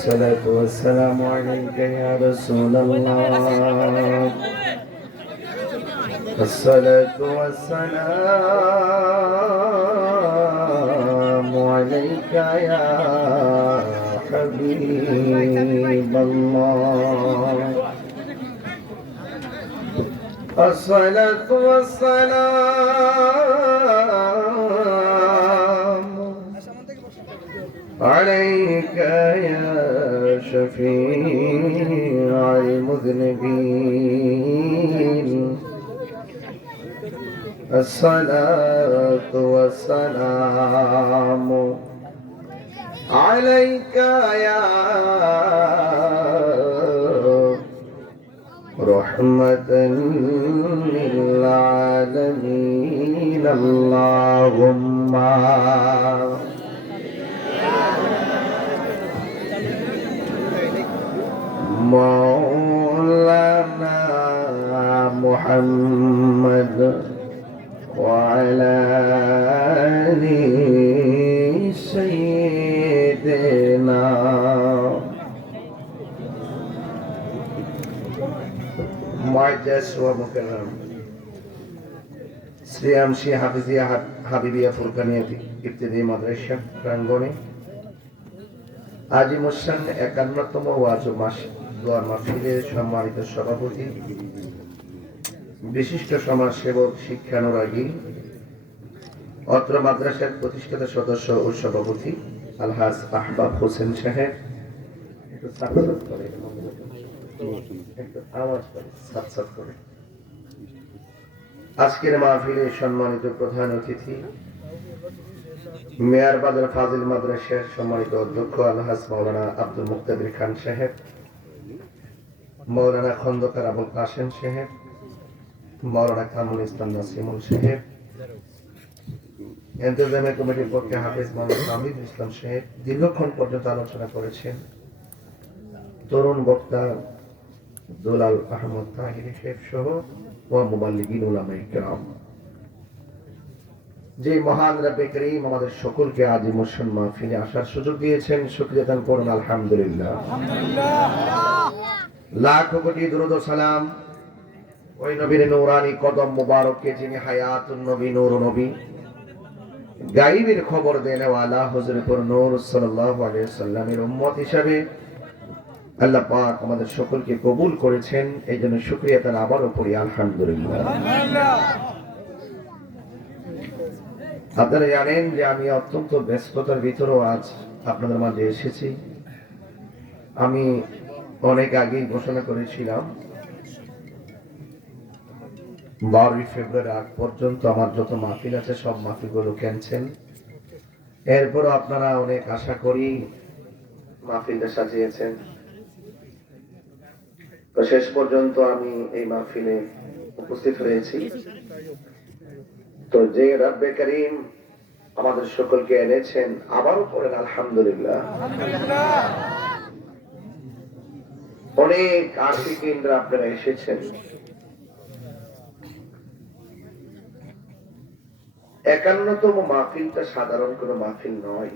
الصلاة والسلام عليك يا رسول الله. الصلاة والسلام عليك يا حبيب الله. الصلاة والسلام عليك يا شفيع المذنبين. الصلاة والسلام عليك يا رحمة للعالمين. اللهم مولانا محمد وعلى آل سيدنا معزز ومكرم শ্রীয়ামশী হাফিজিয়া হাবিবিয়া ফুরকানিয়া ইবতিদায়ী মাদ্রাসা প্রাঙ্গণে আজি মুসান ৫১তম ওয়াজ ও দোয়ার মাহফিলের সম্মানিত সভাপতি, বিশিষ্ট সমাজসেবক, শিক্ষানুরাগী, অত্র মাদ্রাসার প্রতিষ্ঠাতা সদস্য ও সভাপতি আলহাজ আহবাব হোসেন সাহেব, আজকের মাহফিলে সম্মানিত প্রধান অতিথি মেয়ার বাজার ফাজিল মাদ্রাসার সম্মানিত অধ্যক্ষ আলহাজ মাওলানা আব্দুল মুক্তাদির খান সাহেব, মাওলানা খন্দকার আবুল কাসেম সাহেব, মাওলানা কামরুল ইসলাম নাসিমুল সাহেব, ইন্তজামিয়া কমিটির পক্ষে হাফেজ মাওলানা হামিদুল ইসলাম সাহেব দীর্ঘক্ষণ পর্যন্ত আলোচনা করেছেন। তরুণ বক্তা দুলাল আহমদ তাহিরি সাহেব সহ ওয়া মুবাল্লিগিন উলামায়ে কেরাম, যে মহান রব্বে করিম আমাদের সকলকে আজ মুসলিম মাহফিলে আসার সুযোগ দিয়েছেন, শুকরিয়া দান করুন আলহামদুলিল্লাহ। লাখ কোটি দরুদ ও সালাম ওই নবীর নূরানি কদম মুবারককে, যিনি হায়াতুন নবী, নূর নবী, গায়বের খবর দেনে ওয়ালা হযরতুর নূর সাল্লাল্লাহু আলাইহি ওয়াসাল্লামের উম্মত হিসেবে আল্লাহ পাক আমাদের সকলকে কবুল করেছেন। এই জন্য শুকরিয়া তার আবারও পড়ি আলহামদুলিল্লাহ। আপনারা জানেন যে আমি অত্যন্ত ব্যস্ততার ভিতরেও আজ আপনাদের মাঝে এসেছি। আমি অনেক আগেই ঘোষণা করেছিলাম 12 ফেব্রুয়ারি আগ পর্যন্ত আমার যত মাহফিল আছে সব মাহফিলগুলো ক্যান্সেল। এরপরও আপনারা অনেক আশা করি মাহফিলটা সাজিয়েছেন, তো শেষ পর্যন্ত আমি এই মাহফিলে উপস্থিত হয়েছি। তো যে রব্বে করিম আমাদের সকলকে এনেছেন, আবারও পড়েন আলহামদুলিল্লাহ। অনেক আশিকিনরা আপনারা এসেছেন। ৫১তম মাহফিলটা সাধারণ কোনো মাহফিল নয়।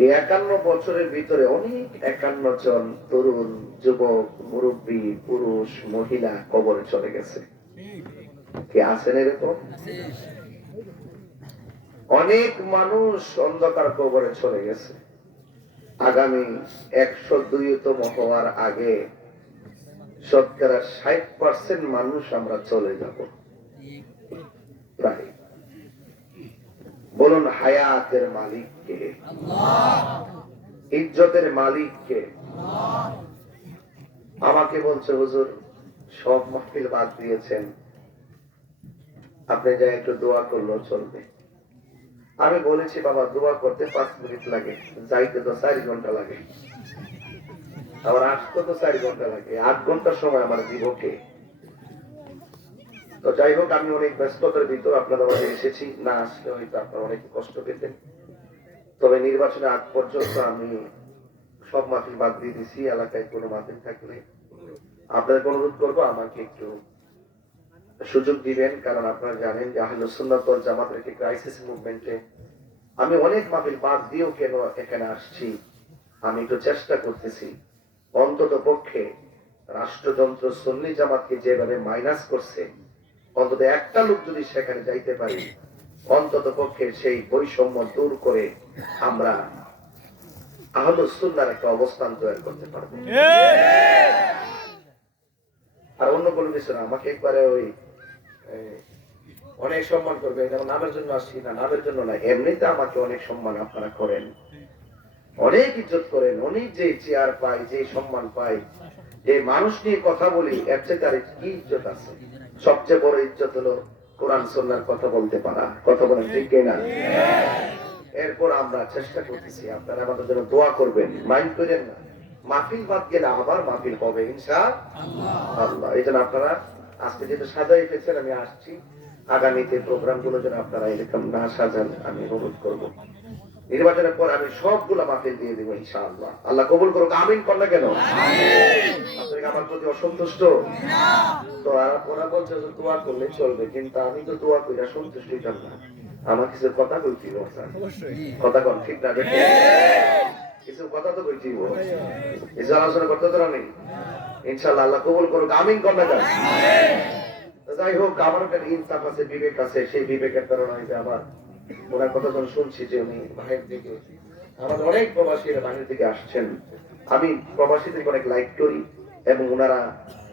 এই ৫১ বছরের ভিতরে অনেক ৫১ জন তরুণ, যুবক, মুরব্বী, পুরুষ, মহিলা কবরে চলে গেছে। কে আছেন এরকম? অনেক মানুষ অন্ধকার কবরে চলে গেছে। আগামী ১০২তম হওয়ার আগে শতকরা ৬০% মানুষ আমরা চলে যাব। প্রায় বলুন, হায়াতের মালিক কে? ইজ্জতের মালিক কে? আমাকে বলছে, হুজুর সব মাহফিল বাদ দিয়েছেন, আপনি যা একটু দোয়া করলেও চলবে। আমি বলেছি, বাবা দোয়া করতে 5 মিনিট লাগে, যাইতে তো 4 ঘন্টা লাগে, আবার আসতে তো 4 ঘন্টা লাগে, 8 ঘন্টার সময় আমার দিব কে? তো যাই হোক, আমি অনেক ব্যস্ততার ভিতর আপনাদের মাঝে এসেছি। না আসলে হয়তো আপনারা অনেক কষ্ট পেতেন। তবে নির্বাচনের আগ পর্যন্ত আমি সব মাহফিল বাদ দিয়ে দিছি। এলাকায় কোনো মাহফিল থাকলে আপনাদের অনুরোধ করবো আমাকে একটু সুযোগ দিবেন, কারণ আপনারা জানেন যে আহলুস সুন্নাত ওয়াল জামাতের একটি ক্রাইসিস মুভমেন্টে আমি অনেক মাহফিল বাদ দিয়েও কেন এখানে আসছি, আমি তো চেষ্টা করতেছি অন্তত পক্ষে রাষ্ট্রযন্ত্র সুন্নি জামাতকে যেভাবে মাইনাস করছে, অন্তত একটা লোক যদি সেখানে যাইতে পারি, অন্তত পক্ষে সেই বৈষম্য দূর করে আমরা আহলুস সুন্নাহর একটা অবস্থান তৈরি করতে পারবো। আর অন্য কোনো কিছু না, আমাকে একবারে ওই অনেক সম্মান করবে, যেমন নামের জন্য আসছি না, নামের জন্য না, এমনিতে আমাকে অনেক সম্মান আপনারা করেন, অনেক ইজ্জত করেন, অনেক যে চেয়ার পাই, যে সম্মান পাই, যে মানুষ নিয়ে কথা বলি, এর চেয়ে তার কি ইজ্জত আছে? সবচেয়ে বড় ইজ্জত হলো কোরআন সুন্নাহর কথা বলতে পারা। কথা বলেন ঠিক কিনা? এরপর আমরা চেষ্টা করতেছি, আপনারা আমাদের জন্য দোয়া করবেন, মাইন্ড করেন না। মাহফিল বাদ গেলে আবার মাহফিল হবে ইনশাআল্লাহ। এই জন্য আপনারা আজকে যেহেতু সাজাই ফেলছেন, আমি আসছি, আগামীতে প্রোগ্রাম গুলো যেন আপনারা এরকম না সাজান আমি অনুরোধ করবো। নির্বাচনের পর আমি সবগুলো মাহফিল দিয়ে দেবো ইনশাআল্লাহ। আল্লাহ কবুল করুক। আমিন কর না কেন? আপনারা আমার প্রতি অসন্তুষ্ট তো? আর ওরা বলছে যে দোয়া করলে চলবে, কিন্তু আমি তো দোয়া করি সন্তুষ্ট হইতাম না, আমার কিছু কথা বলছি, কথা কন ঠিক না? কিছু কথা তো বলছি, কিছু আলোচনা করতে তো নেই। ইনশাআল্লাহ আল্লাহ কবুল করুক। আমিন কর না কেন? যাই হোক, আমার একটা ইনসাফ আছে, বিবেক আছে, সেই বিবেকের কারণে হয়েছে আবার ওনার কথা যখন শুনছি যে উনি বাহির থেকে, আমাদের অনেক প্রবাসীরা বাহির থেকে আসছেন, আমি প্রবাসীদের অনেক লাইক করি এবং ওনারা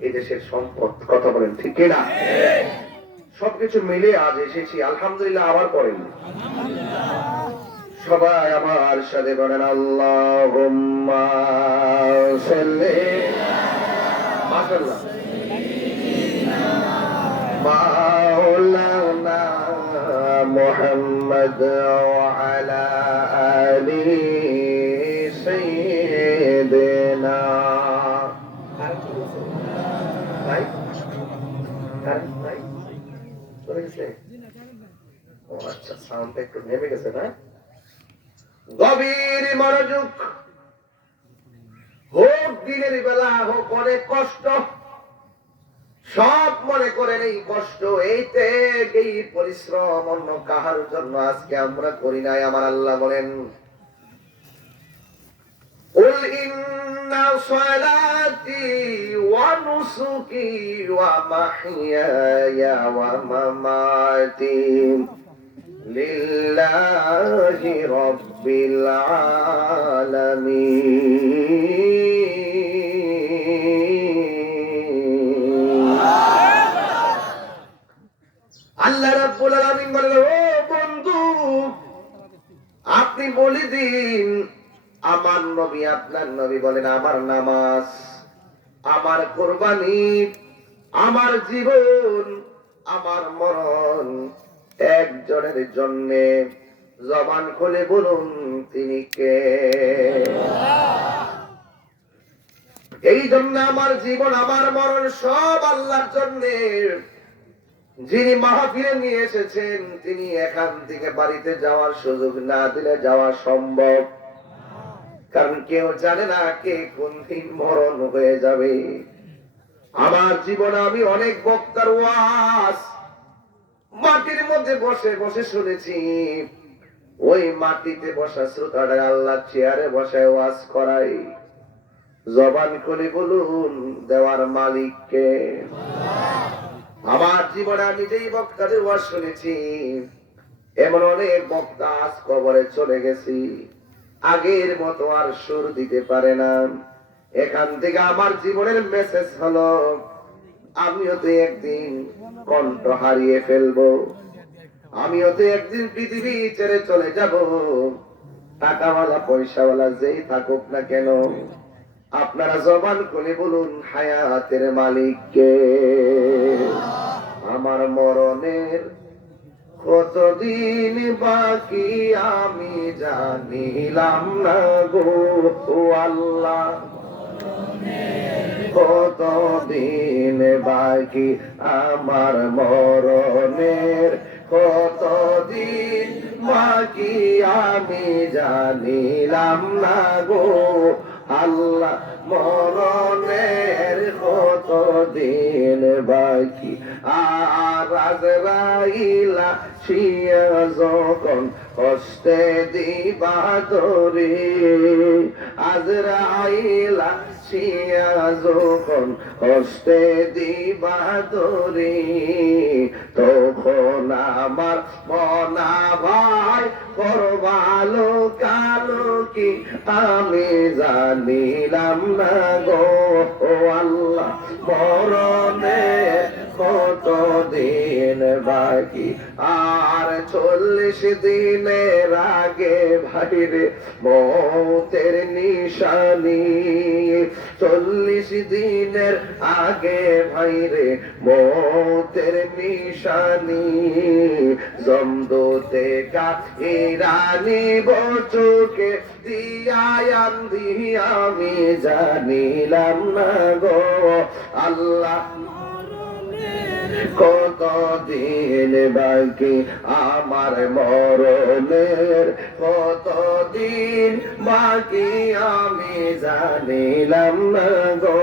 এই দেশের সম্পদ। কথা বলেন ঠিক কিনা? সবকিছু মিলে আজ এসেছি, আলহামদুলিল্লাহ। আবার পড়েন সবাই আমার সাথে বলেন আল্লাহুম্মা সাল্লি মাশাআল্লাহ মাওলানা মুহাম্মদ ওয়া আলা আলি সাইয়্যিদিনা। ভাই কারেন্ট নাই চলে গেছে? ও আচ্ছা, সাউন্ড একটু নেমে গেছে না? গভীর মনোযোগ। হোক দিনের বেলা, হোক অনেক কষ্ট, সব মনে করেন এই কষ্ট, এই ত্যাগ, এই পরিশ্রম অন্য কাহার জন্য আজকে আমরা করি নাই। আমার আল্লাহ বলেন, কুল ইন্না সালাতি ওয়া নুসুকি ওয়া মাহইয়ায়া ওয়া মামাতি লিল্লাহি রাব্বিল আলামিন। আল্লাহ রাব্বুল আলামিন বলেন, ও বন্ধু, আপনি বলে দিন আমার নবী, আপনার নবী বলেন, আমার নামাজ, আমার কুরবানি, আমার জীবন, আমার মরণ একজনের জন্যে। জবান খুলে বলুন তিনি কে? এই জন্য আমার জীবন, আমার মরণ সব আল্লাহর জন্যে। যিনি মাহফিলে নিয়ে এসেছেন, তিনি এখান থেকে বাড়িতে যাওয়ার সুযোগ না দিলে যাওয়া সম্ভব, কারণ কেউ জানে না কে কোন দিন মরণ হয়ে যাবে। আমার জীবনে আমি অনেক বক্তার ওয়াজ মাটির মধ্যে বসে বসে শুনেছি। ওই মাটিতে বসা শ্রোতারা আল্লাহ চেয়ারে বসায় ওয়াজ করাই। জবান খুলে বলুন দেওয়ার মালিক কে? আমার জীবনে আমি যেই বক্তাদের ওয়াজ শুনেছি, এমন অনেক বক্তা আজ কবরে চলে গেছি, আগের মতো আর সুর দিতে পারে না। এখান থেকে আমার জীবনের মেসেজ হলো, আমিও তো একদিন কণ্ঠ হারিয়ে ফেলবো, আমিও তো একদিন পৃথিবী ছেড়ে চলে যাব। টাকাওয়ালা পয়সাওয়ালা যেই থাকুক না কেন, আপনারা জবান খুলে বলুন হায়াতের মালিক কে? আমার মরণের কতদিন বাকি আমি জানিলাম না গো আল্লাহ, কতদিন বাকি আমার মরণের, কতদিন বাকি আমি জানিলাম না গো আল্লাহ, মরণের কতদিন বাকি। আর আজরাইলা শিয়া যখন হস্তে দিবা ধরে, আজরাইলা শিয়া যখন হস্তে দিবা ধরে, তখন আমার মনা ভাই করবালো কালো কি আমি জানিলাম না গো আল্লাহ। মরণে কত দিন বাকি, আর 40 দিনের আগে ভাইরে মৌতের নিশানি, 40 দিনের আগে ভাইরে মৌতের নিশানি, জমদূতে কাহিরানি বচুকে দিয়ায়ান্দি আমি জানিলাম না গো আল্লাহ। কত দিন বাকি আমার মরণের, কত দিন বাকি আমি জানিলাম না গো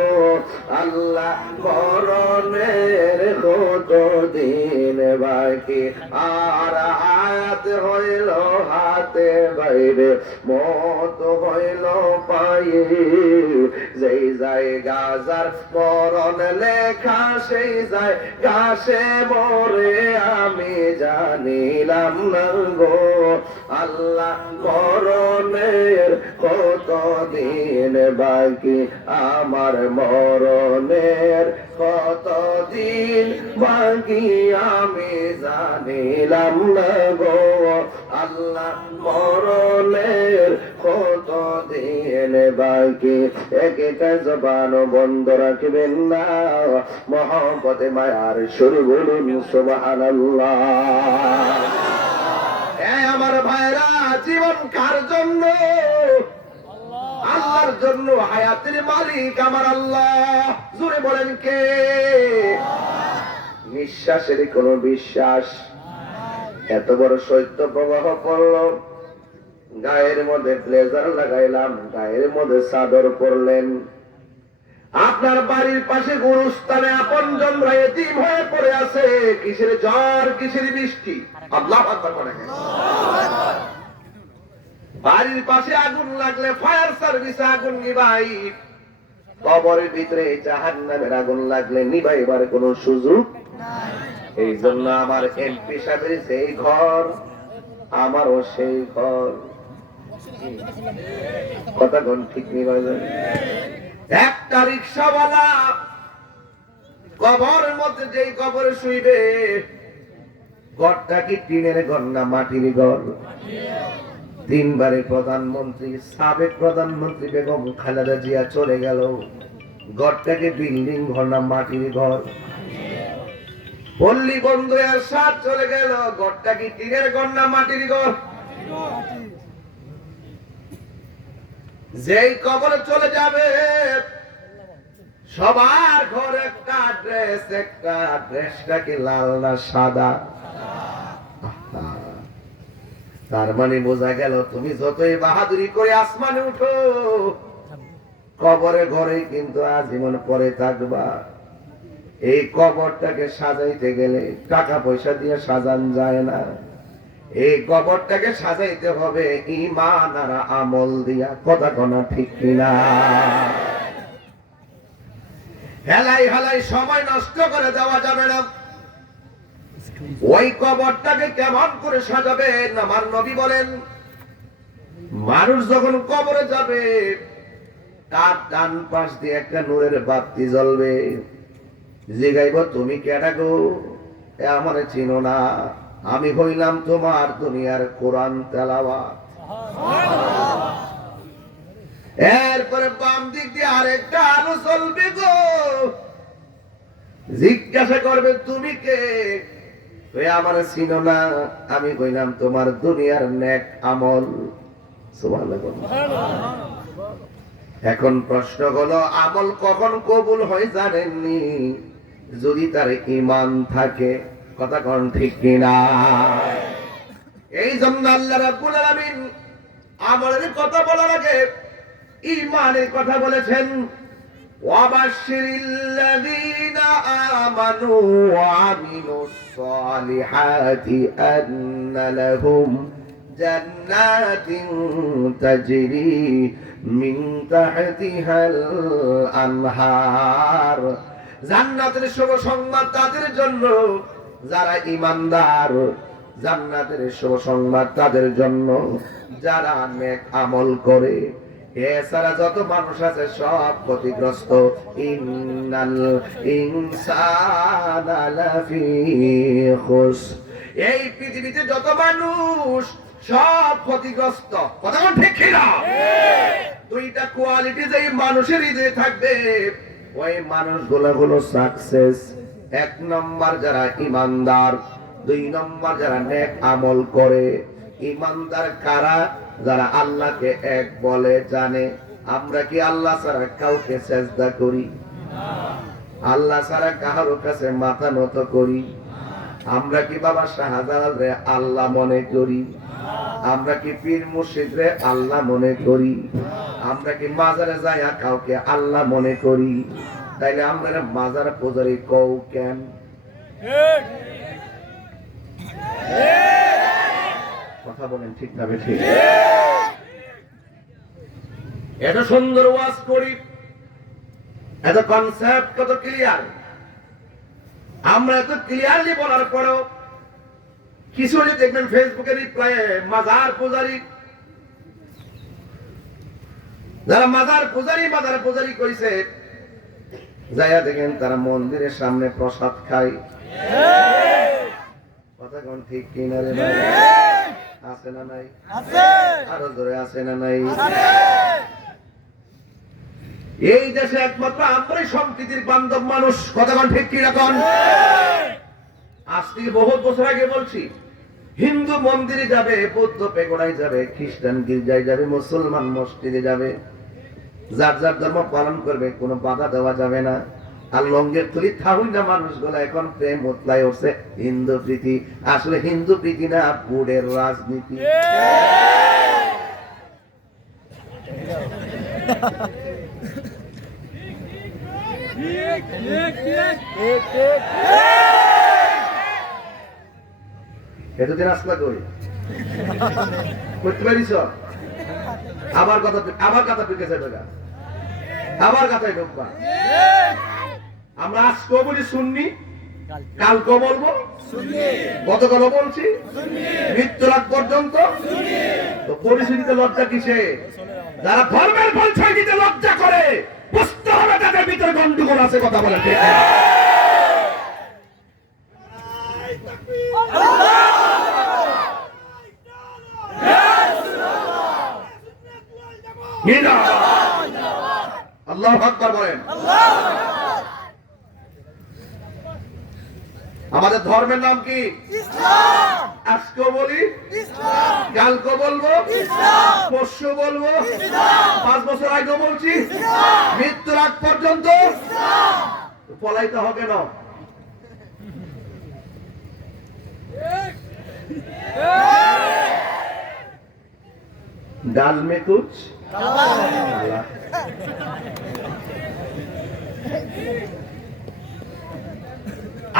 আল্লাহ। মরণের কত দিন বাকি, আর হায়াত হইল হাতে বাইরে, মত হইল পায়ে, যেই জায়গা যার মরণ লেখা সেই জায়গা সে মরে আমি জানিলাম না গো আল্লাহ। মরণের কত দিন বাকি আমার মরণের, কত দিন বাকি আমি জানিলাম না গো আল্লাহ। মরণের কত দিন বাকি, একটা জবান বন্ধ রাখবেন না, মহব্বতে মায়ার শুরু বলুন সুবহানাল্লাহ। আমার ভাইরা, জীবন কার জন্য? আল্লাহর জন্য। হায়াতের মালিক আমার আল্লাহ। জোরে বলেন কে? নিঃশ্বাসের কোনো বিশ্বাস। এত বড় শৈত্য প্রবাহ পড়ল, গায়ের মধ্যে ব্লেজার লাগাইলাম, গায়ের মধ্যে চাদর পরলেন, আপনার বাড়ির পাশে গুরুস্থানে আপনজন এতিম হয়ে পড়ে আছে, কিসের জ্বর কিসের বৃষ্টি, আল্লাহু আকবার বলেন। বাড়ির পাশে আগুন লাগলে ফায়ার সার্ভিসে আগুন নিভাই, কবরের ভিতরে জাহান্নামের আগুন লাগলে নিভাইবার কোনো সুযোগ নাই। এই জন্য আমার এমপি সাহেবের সেই ঘর, আমারও সেই ঘর। কথা কোন ঠিক নিভাইবেন? একটা রিক্সাওয়ালা কবরের মধ্যে যেই কবরে শুইবে, ঘরটা কি টিনের ঘর না মাটির ঘর? 3 বারের প্রধানমন্ত্রী, সাবেক প্রধানমন্ত্রী বেগম খালেদা জিয়া চলে গেল, ঘরটাকে বিল্ডিং ঘর না মাটির ঘর? পল্লী বন্ধু এরশাদ চলে গেল, ঘরটা কি টিনের ঘর না মাটির ঘর? যেই কবরে চলে যাবে সবার ঘর একটা ড্রেস, একটা ড্রেসটা কি লাল না সাদা? তার মানে বোঝা গেল তুমি যতই বাহাদুরি করে আসমানে উঠো, কবরে ঘরে কিন্তু আজীবন পরে থাকবা। এই কবরটাকে সাজাইতে গেলে টাকা পয়সা দিয়ে সাজান যায় না, এই কবরটাকে সাজাইতে হবে ঈমান আর আমল দিয়া। কথা কোনা ঠিক কিনা? হেলাই হেলাই সময় নষ্ট করে দেওয়া যাবে না। ওই কবরটাকে কেমন করে সাজাবেন? আমার নবী বলেন, মানুষ যখন কবরে যাবে তার ডান পাশ দিয়ে একটা নূরের বাতি জ্বলবে। জিগাইব, তুমি কেডা গো? আমার চিনো না? আমি হইলাম তোমার দুনিয়ার কোরআন তেলাওয়াত। এরপরে বাম দিক দিয়ে আরেকটা আলো জ্বলবে গো, জিজ্ঞাসা করবে তুমি কে? আমার চিনো না? আমি কইলাম তোমার দুনিয়ার নেক আমল। সুবহানাল্লাহ। এখন প্রশ্ন হলো, আমল কখন কবুল হয় জানেননি? যদি তার ঈমান থাকে। কথা কোন ঠিক কিনা? এই জন্য আল্লাহ রাব্বুল আলামিন আমলের কথা বলার আগে ঈমানের কথা বলেছেন। وبشر الذين آمنوا وعملوا الصالحات أن لهم جنات تجري من تحتها الأنهار জান্নাতের শুভ সংবাদ তাদের জন্য যারা ঈমানদার, জান্নাতের শুভ সংবাদ তাদের জন্য যারা নেক আমল করে। এছাড়া যত মানুষ আছে সব ক্ষতিগ্রস্ত। ইন্নাল ইনসানা লাফি খুসর, এই পৃথিবীতে যত মানুষ সব ক্ষতিগ্রস্ত। কথা বল ঠিক কিনা? দুইটা কোয়ালিটি যেই মানুষের হৃদয়ে থাকবে ওই মানুষগুলো হলো সাকসেস। এক নম্বর যারা ঈমানদার, দুই নম্বর যারা নেক আমল করে। ঈমানদার কারা? যারা আল্লাহকে এক বলে জানে। আমরা কি আল্লাহ ছাড়া কাউকে সেজদা করি? আল্লাহ ছাড়া কারো কাছে মাথা নত করি? আমরা কি বাবা শাহজালাল আল্লাহ মনে করি? আমরা কি পীর মুর্শিদ রে আল্লাহ মনে করি? আমরা কি মাজারে যাইয়া কাউকে আল্লাহ মনে করি? তাইলে আমরা মাজার পূজারি কও কেন? কথা বলেন ঠিক না বেঠিক? এত সুন্দর ওয়াজ করি, এত কনসেপ্ট কত ক্লিয়ার, আমরা এত ক্লিয়ারলি বলার পরেও কিছু হলে দেখবেন ফেসবুকে রিপ্লাই মাজার পূজারি, যারা মাজার পূজারি কইছে যাইয়া দেখেন তারা মন্দিরের সামনে প্রসাদ খায়। কথা কোন ঠিক কিনা রে? আছে না নাই? আরো ধরে আছে না নাই? এই দেশে একমাত্র আমরাই সম্প্রীতির বান্ধব মানুষ। কথা কোন ঠিক কিনা? কোন আজ থেকে বহুত বছর আগে বলছি, হিন্দু মন্দিরে যাবে, বৌদ্ধ পেগোড়ায় যাবে, খ্রিস্টান গির্জায় যাবে, মুসলমান মসজিদে যাবে, যার যার ধর্ম পালন করবে, কোনো বাধা দেওয়া যাবে না। আর লঙ্গের তুলি থাকুন না মানুষগুলো এখন প্রেম উতলায় উঠছে হিন্দু প্রীতি। আসলে হিন্দু প্রীতি না, বুড়ের রাজনীতি। এতদিন আসলা কই করতে পারিস? আবার কথা ঢুকেছে, আবার কথায় ঢুকবা। আমরা আজকেও বলি সুন্নি, কালকেও বলবো গতকাল বলছি, মৃত্যুর আগ পর্যন্ত। তো পরিস্থিতিতে লজ্জা কিসে? যারা ধর্মের পরিচয় দিতে লজ্জা করে বুঝতে হবে তাদের ভিতরে গন্ডগোল আছে। কথা বলে ঠিক না? আল্লাহু আকবার বলেন। আমাদের ধর্মের নাম কি? ইসলাম। আজকেও বলি, কালকেও বলবো, পরশু বলবো, 5 বছর আগেও বলছি, মৃত্যুর আগ পর্যন্ত পলাইতে হবে না। ডাল মে কুছ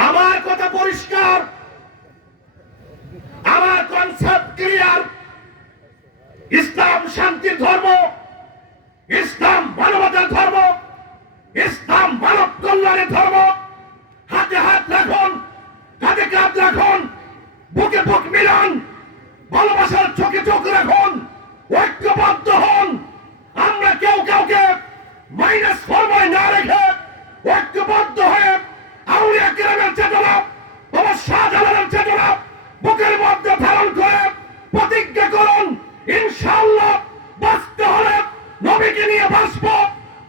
আমার কথা পরিষ্কার, আমার কনসেপ্ট ক্লিয়ার। ইসলাম শান্তির ধর্ম, ইসলাম মানবতার ধর্ম, ইসলাম মানব কল্যাণের ধর্ম। হাতে হাত রাখুন, কাঁধে কাঁধ রাখুন, বুকে বুক মিলান, ভালোবাসার চোখে চোখ রাখুন, ঐক্যবদ্ধ হন। আমরা কেউ কাউকে মাইনাস ফর্মায় না রেখে ঐক্যবদ্ধ হয়ে আউলিয়া কিরামের চেতনা, বাবা শাহজালালের চেতনা বুকের মধ্যে ধারণ করে প্রতিজ্ঞা করুন, ইনশাআল্লাহ বাঁচতে হলে নবীকে নিয়ে বাঁচবো,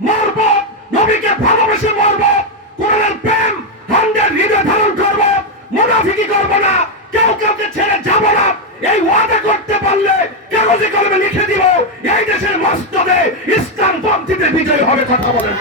মরবো নবীকে ভালোবেসে মরবো, কোরআনের প্রেম 100 হৃদয়ে ধারণ করবো, মুনাফিকি করবো না, কেউ কাউকে ছেড়ে যাবো না। এই ওয়াদা করতে পারলে কাগজে কলমে লিখে দিব, এই দেশের মসনদে ইসলাম পন্থীদের বিজয় হবে। কথা বলেন।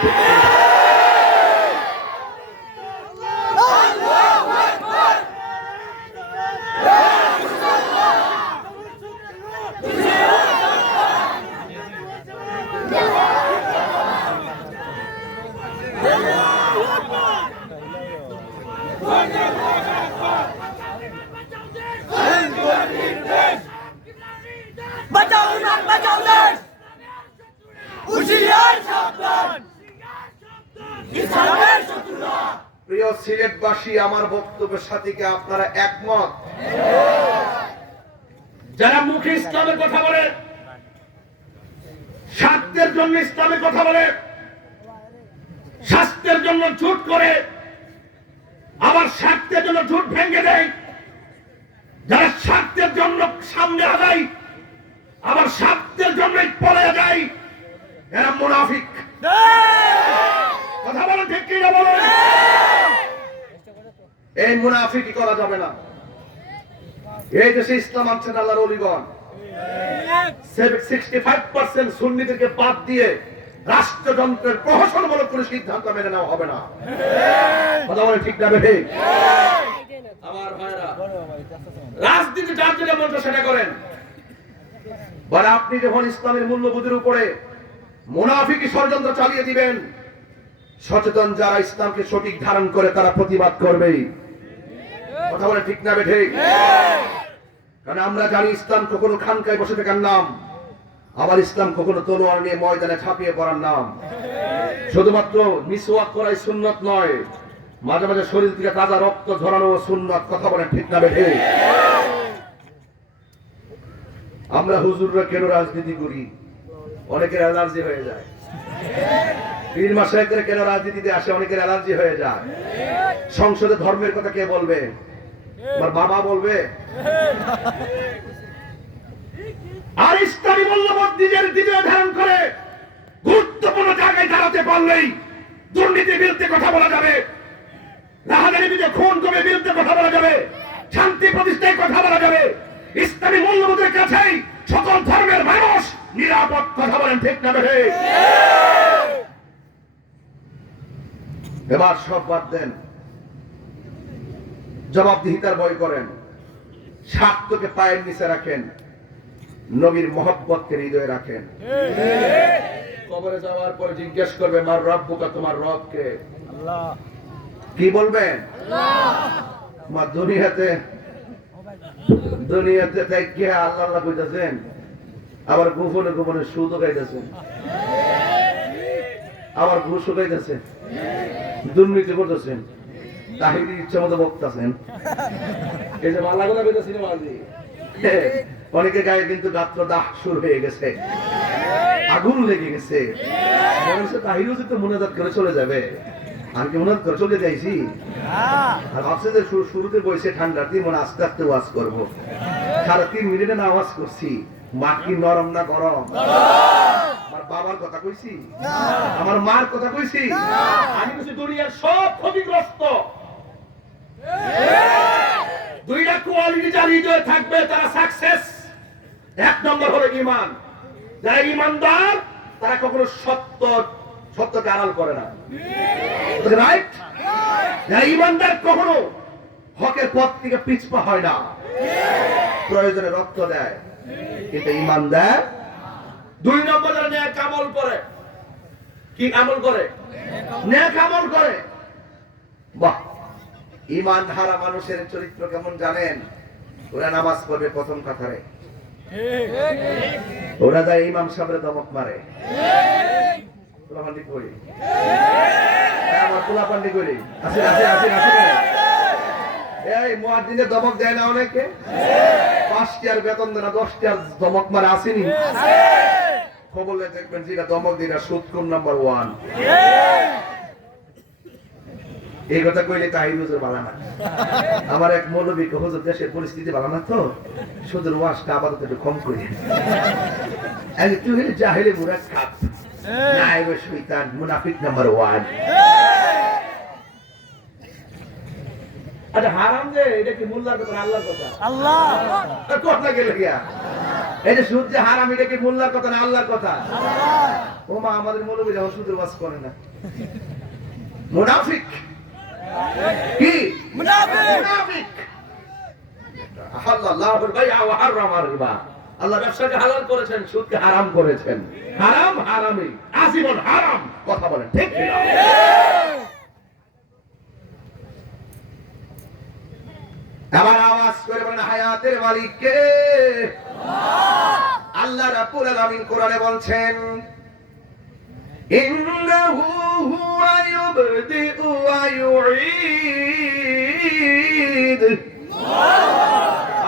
ইসলামের শত্রুরা। প্রিয় সিলেটবাসী, আমার বক্তব্যের সাথে কি আপনারা একমত? যারা মুখে ইসলামের কথা বলে, স্বার্থের জন্য ইসলামের কথা বলে, স্বাস্থ্যের জন্য ঝুট করে, আবার স্বার্থের জন্য ঝুট ভেঙে দেয়, যারা স্বার্থের জন্য সামনে আগায় আবার স্বার্থের জন্যই পড়ে যায়, এরা মুনাফিক। কথা বলেন ঠিক কি না বলেন? এই মুনাফিকি করা যাবে না। এই দেশে ইসলাম আনছেন আল্লাহর ওলিগণ। 65% সুন্নিদেরকে বাদ দিয়ে রাষ্ট্রযন্ত্রের প্রহসনমূলক কোনো সিদ্ধান্ত মেনে নেওয়া হবে না। কথা বলেন ঠিক না বেঠিক? আমার ভাইরা, রাজনীতি যার যেটা মন চায় সেটা করেন। বলে আপনি যখন ইসলামের মূল্যবোধের উপরে মুনাফিকি ষড়যন্ত্র চালিয়ে দিবেন, সচেতন যারা ইসলামকে সঠিক ধারণ করে তারা প্রতিবাদ করবেই। কথা বলে ঠিক না বেঠিক? কারণ আমরা জানি ইসলাম কখনো খানকায় বসে থাকার নাম, আবার ইসলাম কখনো তলোয়ার নিয়ে ময়দানে ঝাঁপিয়ে পড়ার নাম। শুধুমাত্র মিসওয়াক করাই সুন্নত নয়, মাঝে মাঝে শরীর থেকে তাজা রক্ত ঝরানো সুন্নত। কথা বলে ঠিক না বেঠিক? আমরা হুজুররা কেন রাজনীতি করি? অনেকের অ্যালার্জি হয়ে যায়। পীর মাশায়েখরা কেন রাজনীতিতে আসে? অনেকের অ্যালার্জি হয়ে যায়। সংসদে ধর্মের কথা কে বলবে? আমার বাবা বলবে। আর ইসলামী মূল্যবোধ নিজের দিকে ধারণ করে গুরুত্বপূর্ণ জায়গায় দাঁড়াতে পারলেই দুর্নীতির বিরুদ্ধে কথা বলা যাবে, রাহাজানির বিরুদ্ধে, খুন কমের বিরুদ্ধে কথা বলা যাবে, শান্তি প্রতিষ্ঠায় কথা বলা যাবে। ইসলামী মূল্যবোধের কাছেই সকল ধর্মের মানুষ নিরাপদ। কথা বলেন ঠিক না বেঠিক? এবার সব বাদ দেন, জবাবদিহিতার ভয় করেন, স্বার্থকে পায়ের নিচে রাখেন, নবীর মহব্বতকে হৃদয়ে রাখেন। কবরে যাওয়ার পরে জিজ্ঞেস করবে মার রব্বুকা, তোমার রবকে? আল্লাহ। কি বলবেন? মা দুনিয়াতে দেখে আল্লাহ আল্লাহ কইতাছেন, আবার গোপনে গোপনে সুদও খাইতেছেন, আবার ঘুষও খাইতেছেন, দুর্নীতি করতেছেন, তাহিরি ইচ্ছা মতো বক্তাছেন। এই যে মাল্লা গুলা বেঁধেছিল মাঝি, অনেকে গায়ে কিন্তু গাত্র দাহ শুরু হয়ে গেছে, আগুন লেগে গেছে। মনে হচ্ছে তাহিরিও তো মুনাজাত করে চলে যাবে। আমি কি মুনাজাত করে চলে যাইছি? আর ভাবছে যে শুরুতে বসে ঠান্ডার দিয়ে মনে আস্তে আস্তে ওয়াজ করবো। 3.5 মিনিটে না আওয়াজ করছি, মাটি নরম না গরম? আমার বাবার কথা কইছি, আমার মার কথা কইছি। আমি বলছি দুনিয়ার সব ক্ষতিগ্রস্ত দুইটা কোয়ালিটি যার হৃদয়ে থাকবে তারা সাকসেস। 1 নম্বর হলো ঈমান। যারা ঈমানদার তারা কখনো সত্যকে আড়াল করে না, রাইট? যারা ঈমানদার কখনো হকের পথ থেকে পিছপা হয় না, প্রয়োজনে রক্ত দেয়, কিন্তু ঈমানদার। 2 নম্বর যারা নেক আমল করে। কি আমল করে? নেক আমল করে। বাহ, ঈমান হারা মানুষের চরিত্র কেমন জানেন? ওরা নামাজ পড়বে প্রথম কাতারে, ওরা যায় ইমাম সাহেবের দমক মারে। পোলাপান্ডি করি, আমার পোলাপান্ডি করি, আসেন আসেন আসেন আসেন। এই মুয়াজ্জিনের দমক দেয় না অনেকে? 5 টাকার বেতন দেয় না, 10 টাকার দমক মারে। আসেনি? খবরে দেখবেন যেটা দমক দিনা সুদ কোন নাম্বার 1। এই কথা কইলে তাহির হুজুর ভালো না। আমার এক মৌলবী হুজুর, দেশের পরিস্থিতি ভালো না তো, সুদের ওয়াজটা আপাতত একটু কম করি। তুই হলে জাহেলে মুরাক্কাব, নায়েবে শয়তান, মুনাফিক নাম্বার 1। আচ্ছা হারাম যে এটা কি মোল্লার কথা না আল্লাহর কথা? আল্লাহ। কথা গেল গিয়া, এই যে সুদ যে হারাম, এটা কি মোল্লার কথা না আল্লাহর কথা? ও মা, আমাদের মৌলবী যখন সুদের ওয়াজ করে না, মুনাফিক। কি মুনাফিক? আল্লাহুল বাই'a ওয়া হারামার রিবা। আল্লাহ ব্যবসাকে হালাল করেছেন, সুদকে হারাম করেছেন। হারাম হারামই, আজীবন হারাম। কথা বলেন ঠিক কি না? আবার আওয়াজ করে বলেন হায়াতের মালিক কে? আল্লাহ রাব্বুল আলামিন কোরআনে বলছেন ইন্নাহু হুয়া ইউবদিউ ওয়া ইউঈদ।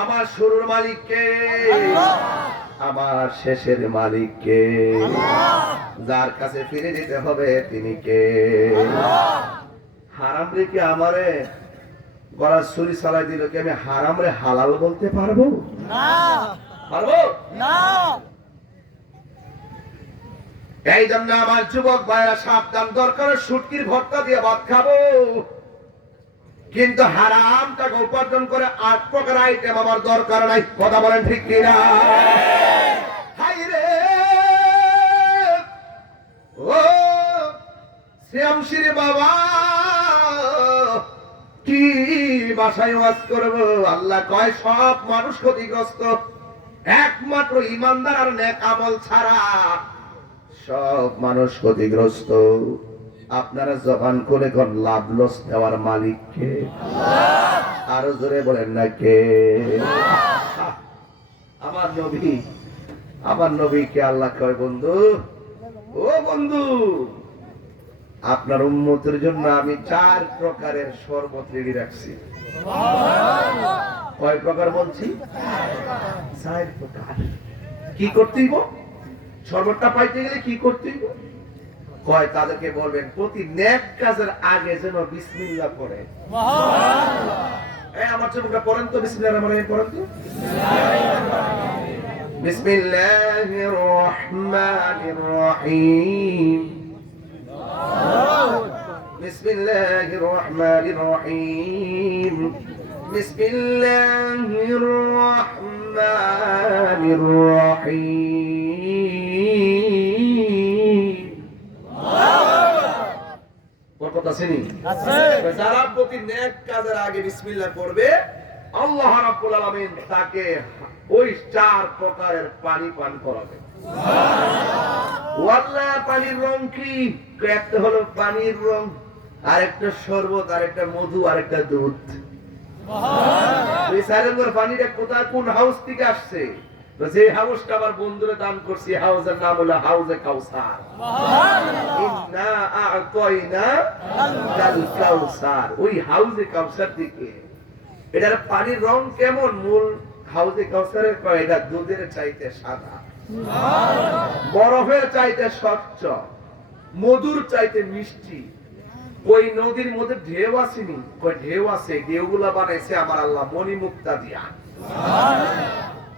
আমার শুরুর মালিক কে? আমার শেষের মালিক কে? যার কাছে ফিরে যেতে হবে তিনি কে? হারাম রেখে আমারে গলার ছুরি চালাই দিল কি আমি হারাম রে হালাল বলতে পারবো? পারবো না। এই জন্য আমার যুবক ভাইরা সাবধান, দরকার শুটকির ভর্তা দিয়ে ভাত খাবো, কিন্তু হারাম টাকা উপার্জন করে 8 প্রকার আইটেম আমার দরকার নাই। কথা বলেন ঠিক কিনা? হাই রে ও শ্যামশির বাবা, কি বাসায় ওয়াজ করবো? আল্লাহ কয় সব মানুষ ক্ষতিগ্রস্ত, একমাত্র ইমানদার আর নেক আমল ছাড়া সব মানুষ ক্ষতিগ্রস্ত। আপনারা জবান করে কোন লাভ লস দেওয়ার মালিক কে? আরো জোরে বলেন না কে? আমার নবী, আমার নবীকে আল্লাহ কয় বন্ধু, ও বন্ধু, আপনার উম্মতের জন্য আমি 4 প্রকারের শরবত রেডি রাখছি। কয় প্রকার বলছি? 4 প্রকার। কি করতে হইব? শরবতটা পাইতে গেলে কি করতে হইব? কয় তাদেরকে বলবেন প্রতি নেক কাজের আগে যেন বিসমিল্লাহ পড়ে। এই আমার চোখটা পড়েন তো, বিসমিল্লাহির রহমানির রহিম পড়েন তো। বিসমিল্লাহির রহমানির রহিম। বিসমিল্লাহির রহমানির রহিম। বিসমিল্লাহির রহমানির রহিম। কথা শুনি আছে। যারা প্রতি নেক কাজের আগে বিসমিল্লাহ পড়বে, আল্লাহ রাব্বুল আলামিন তাকে ওই 4 প্রকারের পানি পান করাবে। ওয়াল্লাহ পানির রং কি? একটা হলো পানির রং, আরেকটা শরবত, আরেকটা মধু, আরেকটা দুধ। এই সারেঙ্গর পানিটা কোথায়, কোন হাউস থেকে আসছে? যে হাউসটা আমার বন্ধুরে দান করছি, হাউসের নাম হলো হাউজে কাউসার। ইন্না আ'তাইনা কাল কাউসার। ওই হাউজে কাউসার থেকে এটার পানির রং কেমন? মূল হাউজে কাউসারের কয় এটা দুধের চাইতে সাদা, বরফের চাইতে স্বচ্ছ, মধুর চাইতে মিষ্টি। ওই নদীর মধ্যে ঢেউ আসেনি, কই ঢেউ আছে, ঢেউগুলা বানাইছে আমার আল্লাহ মণিমুক্তা দিয়া।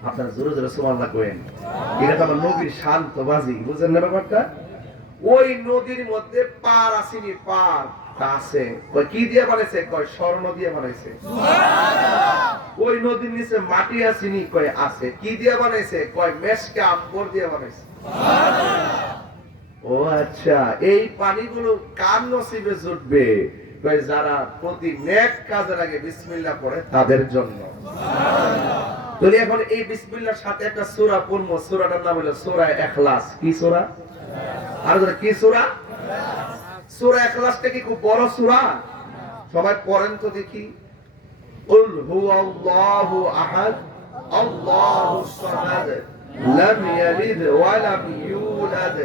আপনারা জোরে জোরে সুবহানাল্লাহ কইেন। এটা তো নদীর শান্ত বাজি, বুঝেন না ব্যাপারটা? ওই নদীর মধ্যে পার আসেনি, পার আছে, কই কি দিয়ে বানাইছে? কই স্বর্ণ দিয়ে বানাইছে। সুবহানাল্লাহ। ওই নদীর নিচে মাটি আসেনি, কই আছে, কি দিয়ে বানাইছে? কই মেশকে আম্বর দিয়ে বানাইছে। সুবহানাল্লাহ। ও আচ্ছা, এই পানিগুলো কার নসিবে জুটবে? কই যারা প্রতি নেক কাজের আগে বিসমিল্লাহ পড়ে তাদের জন্য। সুবহানাল্লাহ। তাহলে এখন এই বিসমিল্লাহর সাথে একটা সূরা পড়বো, সূরাটার নাম হলো সূরা ইখলাস। কি সূরা? আর কি সূরা? সূরা ইখলাসটা কি খুব বড় সূরা? সবাই পড়েন তো দেখি। কুল হুয়াল্লাহু আহাদ আল্লাহুস সামাদ লাম ইয়ালিদ ওয়া লাম ইউলাদ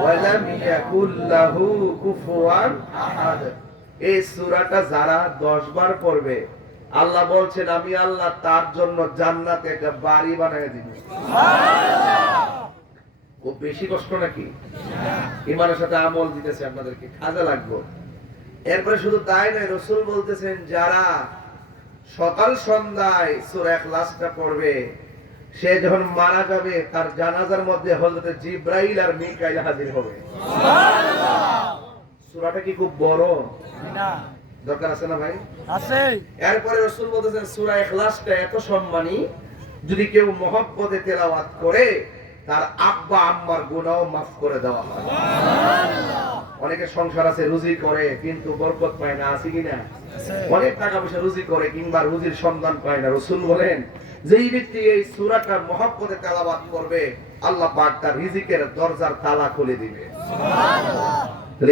ওয়া লাম ইয়াকুল লাহু কুফুয়ান আহাদ। এই সূরাটা যারা 10 বার পড়বে, আল্লাহ বলছেন আমি আল্লাহ তার জন্য জান্নাতে একটা বাড়ি বানিয়ে দিব। সুবহানাল্লাহ। খুব বেশি কষ্ট নাকি? ইমানের সাথে আমল দিতেছে আপনাদেরকে, কাজে লাগবে। এরপরে শুধু তাই নয়, রাসূল বলতেছেন যারা সকাল সন্ধ্যায় সূরা ইখলাসটা পড়বে, সে যখন মারা যাবে তার জানাজার মধ্যে হযরত জিবরাইল আর মিকাইল হাজির হবে। সুবহানাল্লাহ। সূরাটা কি খুব বড়? না। দরকার আছে না ভাই? আছে। এরপরে রাসূল বলতেছেন সূরা ইখলাসটা এত সম্মানী, যদি কেউ মহব্বতে তেলাওয়াত করে তার আব্বা আম্মার গুনাহ মাফ করে দেওয়া হয়। সুবহানাল্লাহ। অনেকের সংসার আছে, রুজি করে কিন্তু বরকত পায় না, আছে কি না? অনেক টাকা পয়সা রুজি করে কিংবা রুজির সন্ধান পায় না। রাসূল বলেন যেই ব্যক্তি এই সূরাটা মহব্বতে তেলাওয়াত করবে, আল্লাহ পাক তার রিজিকের দরজার তালা খুলে দিবে। সুবহানাল্লাহ।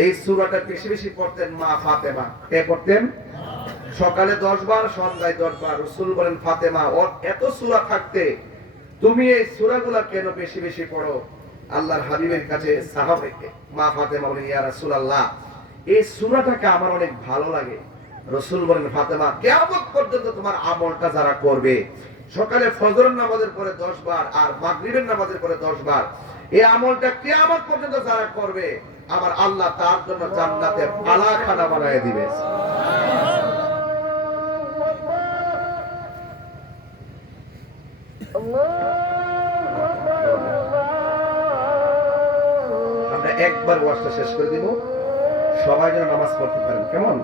এই সূরাটা বেশি বেশি পড়তেন মা ফাতেমা। কে পড়তেন? সকালে 10 বার, সন্ধ্যায় 10 বার। রাসূল বলেন ফাতেমা, ওর এত সূরা থাকতে তুমি এই সূরাগুলো কেন বেশি বেশি পড়ো? আল্লাহর হাবিবের কাছে সাহাবে মা ফাতেমা বলেন, ইয়া রাসূলুল্লাহ, এই সূরাটাকে আমার অনেক ভালো লাগে। রাসূল বলেন, ফাতেমা, কিয়ামত পর্যন্ত তোমার আমলটা যারা করবে, সকালে ফজরের নামাজের পরে 10 বার আর মাগরিবের নামাজের পরে 10 বার, এই আমলটা কিয়ামত পর্যন্ত যারা করবে, আমার আল্লাহ তার জন্য জান্নাতে আলাখানা বানায় দিবে। আমরা একবার ওয়াজটা শেষ করে দিব, সবাই যেন নামাজ পড়তে পারেন, কেমন?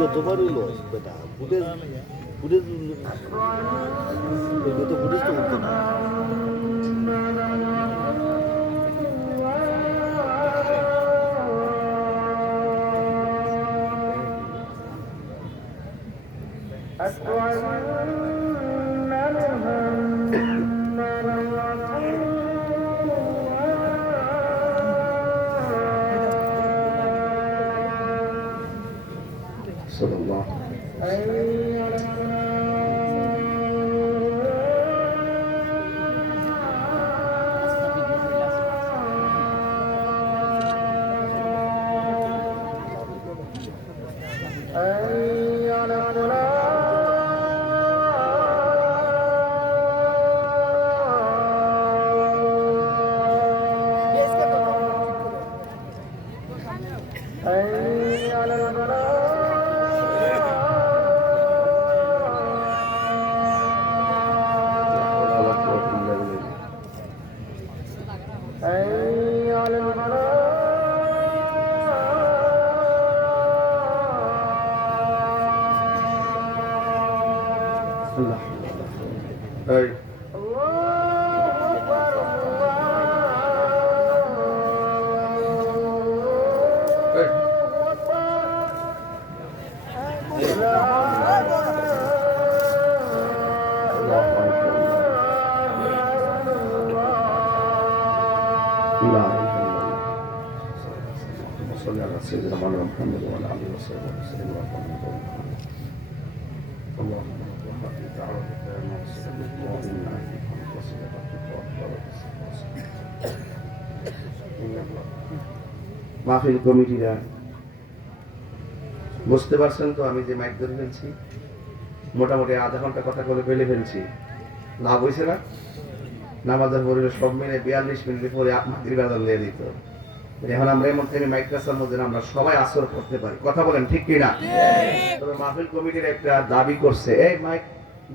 যতবার হইল বেটা ফুটেজ ফুটেজ তো ফুটেজ তো উঠতো না سيدنا مولانا محمد وعلى اله وصحبه وسلم اللهم وفقنا دعوتك يا ناصر وعنا মাহফিল কমিটিরা বুঝতে পারছেন তো, আমি যে মাইক ধরে ফেলছি মোটামুটি আধা ঘন্টা কথা বলে ফেলে ফেলছি, লাভ হয়েছে না? নামাজের পরিবেশ সব মিলে 42 মিনিট পরে মাগরিব আযান দিয়ে দিত। এখন আমরা এমন থেকে মাইক্রোসার মধ্যে আমরা সবাই আসর করতে পারি, কথা বলেন ঠিক কি না? তবে মাহফিল কমিটির একটা দাবি করছে, এই মাইক